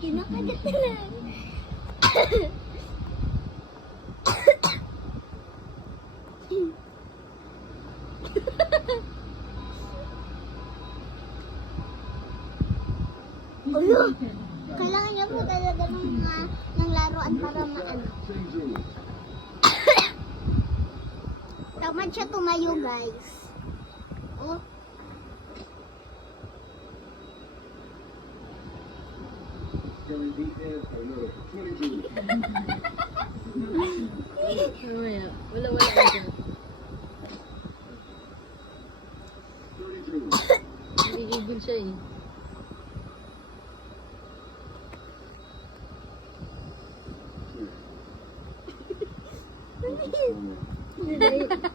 Kinakagat na lang. Ulo! Kailangan niya po talaga ng laruan para maano. Tamad siya tumayo, guys. Oh. Mamaya, wala ka dyan. Nagigigil siya eh.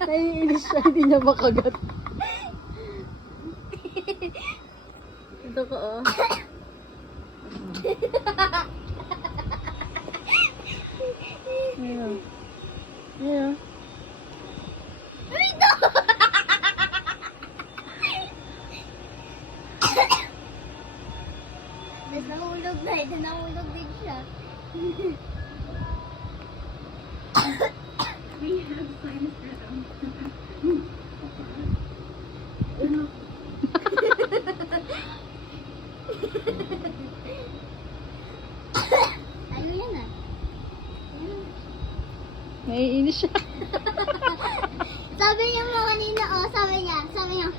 Naiinis siya, hindi niya makagat. Ito ko oh. Ayan. Ayan. Nahulog na eh. Nahulog din siya. Ano yan ah? Naiinis siya. Sabi niya mo kanina, oh, sabi niya. Ayun.